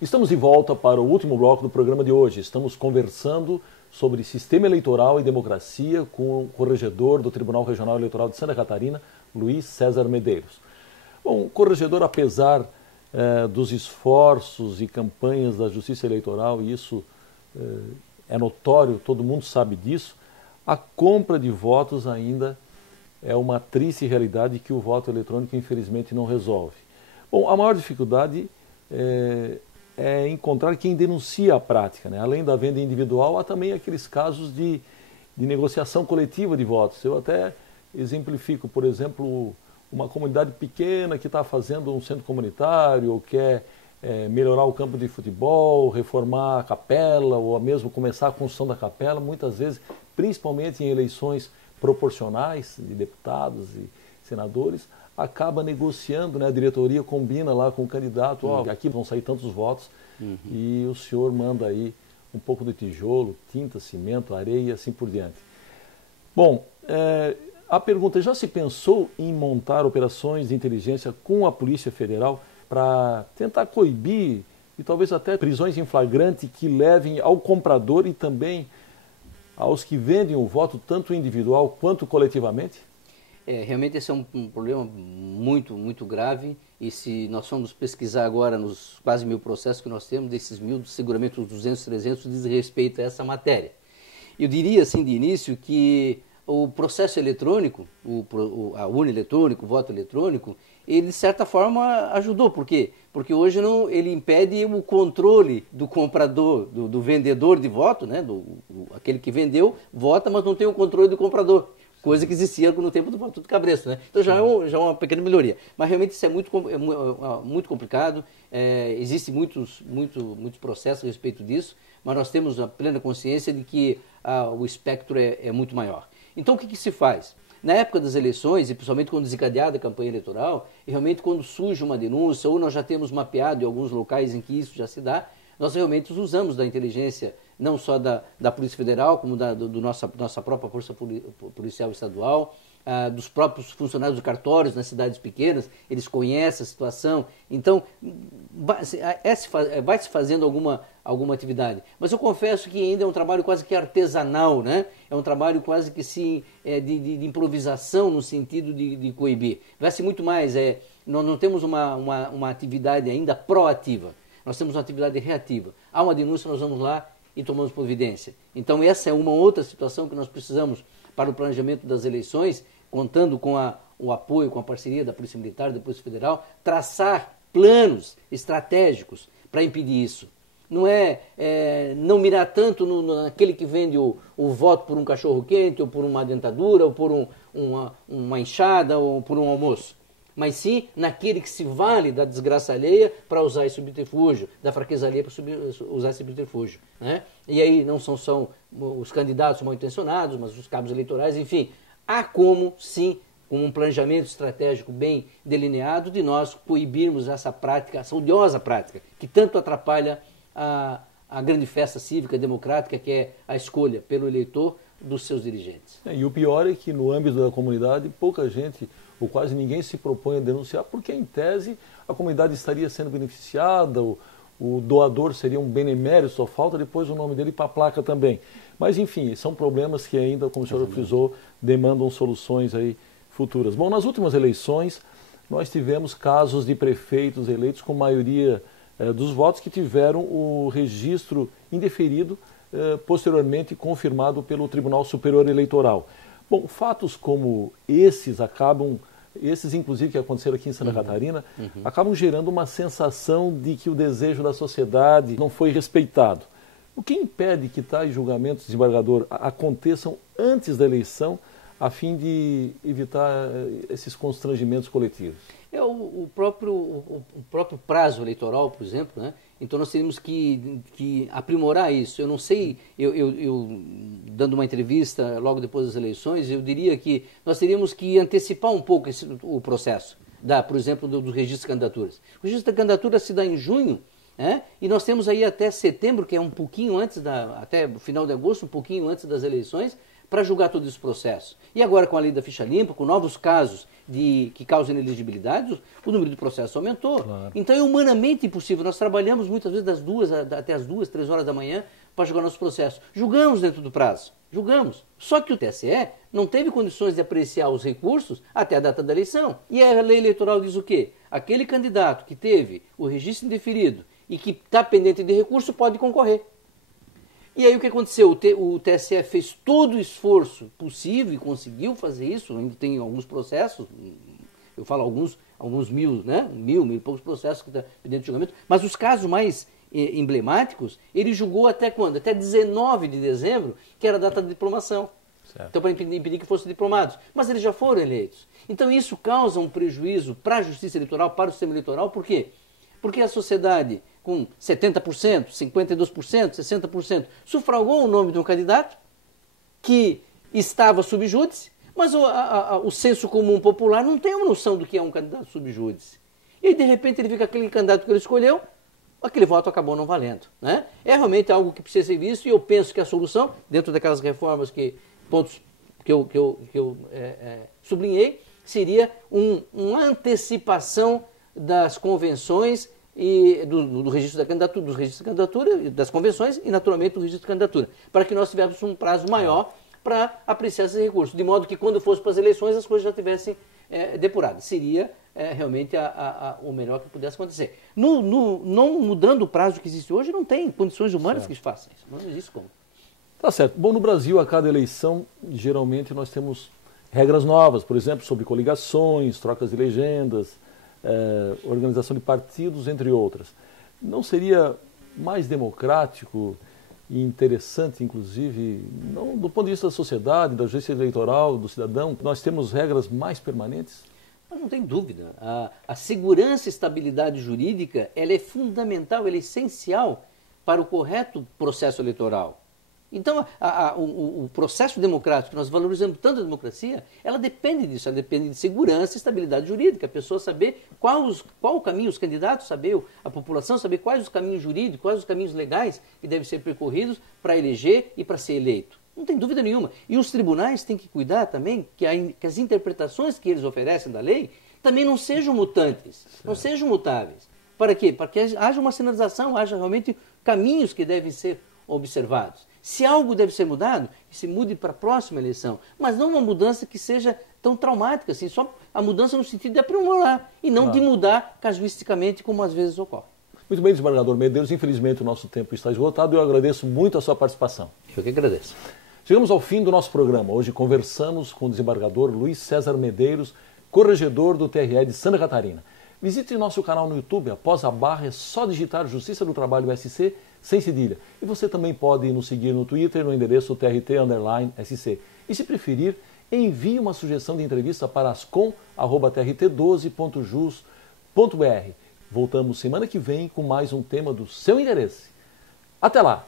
Estamos de volta para o último bloco do programa de hoje. Estamos conversando sobre sistema eleitoral e democracia com o corregedor do Tribunal Regional Eleitoral de Santa Catarina, Luiz César Medeiros. Bom, corregedor, apesar dos esforços e campanhas da Justiça Eleitoral, e isso é notório, todo mundo sabe disso, a compra de votos ainda é uma triste realidade que o voto eletrônico, infelizmente, não resolve. Bom, a maior dificuldade é encontrar quem denuncia a prática, né? Além da venda individual, há também aqueles casos de negociação coletiva de votos. Eu até exemplifico, por exemplo, uma comunidade pequena que está fazendo um centro comunitário ou quer melhorar o campo de futebol, reformar a capela ou mesmo começar a construção da capela, muitas vezes, principalmente em eleições proporcionais de deputados e senadores, acaba negociando, né? A diretoria combina lá com o candidato, aqui vão sair tantos votos, e o senhor manda aí um pouco de tijolo, tinta, cimento, areia e assim por diante. Bom, a pergunta, já se pensou em montar operações de inteligência com a Polícia Federal para tentar coibir e talvez até prisões em flagrante que levem ao comprador e também aos que vendem o voto, tanto individual quanto coletivamente? Realmente esse é um problema muito, muito grave, e se nós formos pesquisar agora nos quase 1000 processos que nós temos, desses 1000, seguramente os 200, 300 diz respeito a essa matéria. Eu diria assim de início que o processo eletrônico, a urna eletrônica, o voto eletrônico, ele de certa forma ajudou. Por quê? Porque hoje ele impede o controle do comprador, do vendedor de voto, né? Aquele que vendeu, vota, mas não tem o controle do comprador. Coisa que existia no tempo do voto do Cabresto, né? Então já é uma pequena melhoria. Mas realmente isso é muito complicado, existem muitos processos a respeito disso, mas nós temos a plena consciência de que o espectro é muito maior. Então o que se faz? Na época das eleições, e principalmente quando desencadeada a campanha eleitoral, e realmente quando surge uma denúncia, ou nós já temos mapeado em alguns locais em que isso já se dá, nós realmente usamos da inteligência, não só da Polícia Federal, como nossa própria Força Policial Estadual, dos próprios funcionários do cartórios nas cidades pequenas, eles conhecem a situação. Então, vai se fazendo alguma atividade. Mas eu confesso que ainda é um trabalho quase que artesanal, né? É um trabalho quase que de improvisação no sentido de coibir. Vai-se muito mais, nós não temos uma atividade ainda proativa, nós temos uma atividade reativa. Há uma denúncia, nós vamos lá e tomamos providência. Então essa é uma outra situação que nós precisamos para o planejamento das eleições, contando com o apoio, com a parceria da Polícia Militar, da Polícia Federal, traçar planos estratégicos para impedir isso. Não não mirar tanto naquele que vende o voto por um cachorro-quente, ou por uma dentadura, ou por uma enxada, ou por um almoço. Mas sim naquele que se vale da desgraça alheia para usar esse subterfúgio, da fraqueza alheia para usar esse subterfúgio, né? E aí não são só os candidatos mal intencionados, mas os cabos eleitorais, enfim. Há como, sim, com um planejamento estratégico bem delineado, de nós coibirmos essa prática, essa odiosa prática, que tanto atrapalha a grande festa cívica democrática, que é a escolha pelo eleitor dos seus dirigentes. E o pior é que no âmbito da comunidade, pouca gente ou quase ninguém se propõe a denunciar, porque em tese a comunidade estaria sendo beneficiada, o doador seria um benemérito, só falta depois o nome dele para a placa também. Mas enfim, são problemas que ainda, como o senhor frisou, demandam soluções aí futuras. Bom, nas últimas eleições nós tivemos casos de prefeitos eleitos com maioria dos votos que tiveram o registro indeferido, posteriormente confirmado pelo Tribunal Superior Eleitoral. Bom, fatos como esses inclusive que aconteceram aqui em Santa Catarina, acabam gerando uma sensação de que o desejo da sociedade não foi respeitado. O que impede que tais julgamentos, desembargador, aconteçam antes da eleição, a fim de evitar esses constrangimentos coletivos? O próprio prazo eleitoral, por exemplo, né? Então nós teríamos que aprimorar isso. Eu não sei, eu dando uma entrevista logo depois das eleições, eu diria que nós teríamos que antecipar um pouco o processo, por exemplo, do registro de candidaturas. O registro da candidatura se dá em junho, né? E nós temos aí até setembro, que é um pouquinho antes, até o final de agosto, um pouquinho antes das eleições, para julgar todo esse processo. E agora com a lei da ficha limpa, com novos casos que causam inelegibilidade, o número de processos aumentou. Claro. Então é humanamente impossível. Nós trabalhamos muitas vezes até as 2, 3 horas da manhã para julgar nossos processos. Julgamos dentro do prazo. Julgamos. Só que o TSE não teve condições de apreciar os recursos até a data da eleição. E a lei eleitoral diz o quê? Aquele candidato que teve o registro indeferido e que está pendente de recurso pode concorrer. E aí o que aconteceu? O TSE fez todo o esforço possível e conseguiu fazer isso. Ainda tem alguns processos, eu falo alguns mil, né? Mil e poucos processos que estão pendentes de julgamento. Mas os casos mais emblemáticos, ele julgou até quando? Até 19 de dezembro, que era a data de diplomação. Certo. Então, para impedir que fossem diplomados. Mas eles já foram eleitos. Então, isso causa um prejuízo para a justiça eleitoral, para o sistema eleitoral. Por quê? Porque a sociedade, com 70%, 52%, 60%, sufragou o nome de um candidato que estava sub júdice, mas o senso comum popular não tem uma noção do que é um candidato sub júdice. E, de repente, ele fica aquele candidato que ele escolheu, aquele voto acabou não valendo. Né? É realmente algo que precisa ser visto e eu penso que a solução, dentro daquelas reformas pontos que eu sublinhei, seria uma antecipação das convenções e do registro da candidatura, dos registros de candidatura, das convenções e, naturalmente, do registro de candidatura, para que nós tivéssemos um prazo maior para apreciar esses recursos, de modo que, quando fosse para as eleições, as coisas já tivessem depuradas. Seria realmente o melhor que pudesse acontecer. Não mudando o prazo que existe hoje, não tem condições humanas que façam isso. Não existe como. Tá certo. Bom, no Brasil, a cada eleição, geralmente nós temos regras novas, por exemplo, sobre coligações, trocas de legendas, organização de partidos, entre outras. Não seria mais democrático e interessante, inclusive, não do ponto de vista da sociedade, da justiça eleitoral, do cidadão, nós temos regras mais permanentes? Não tem dúvida. A segurança e estabilidade jurídica ela é fundamental, ela é essencial para o correto processo eleitoral. Então, o processo democrático, que nós valorizamos tanto a democracia, ela depende disso, ela depende de segurança e estabilidade jurídica. A pessoa saber qual o caminho, os candidatos saber, a população saber quais os caminhos jurídicos, quais os caminhos legais que devem ser percorridos para eleger e para ser eleito. Não tem dúvida nenhuma. E os tribunais têm que cuidar também que as interpretações que eles oferecem da lei também não sejam mutantes, não sejam mutáveis. Para quê? Para que haja uma sinalização, haja realmente caminhos que devem ser observados. Se algo deve ser mudado, que se mude para a próxima eleição. Mas não uma mudança que seja tão traumática assim, só a mudança no sentido de aprimorar e não de mudar casuisticamente, como às vezes ocorre. Muito bem, desembargador Medeiros. Infelizmente o nosso tempo está esgotado e eu agradeço muito a sua participação. Eu que agradeço. Chegamos ao fim do nosso programa. Hoje conversamos com o desembargador Luiz César Medeiros, corregedor do TRE de Santa Catarina. Visite nosso canal no YouTube. Após a barra é só digitar Justiça do Trabalho SC sem cedilha. E você também pode nos seguir no Twitter no endereço TRT_SC. E se preferir, envie uma sugestão de entrevista para ascom@trt12.jus.br. Voltamos semana que vem com mais um tema do seu interesse. Até lá!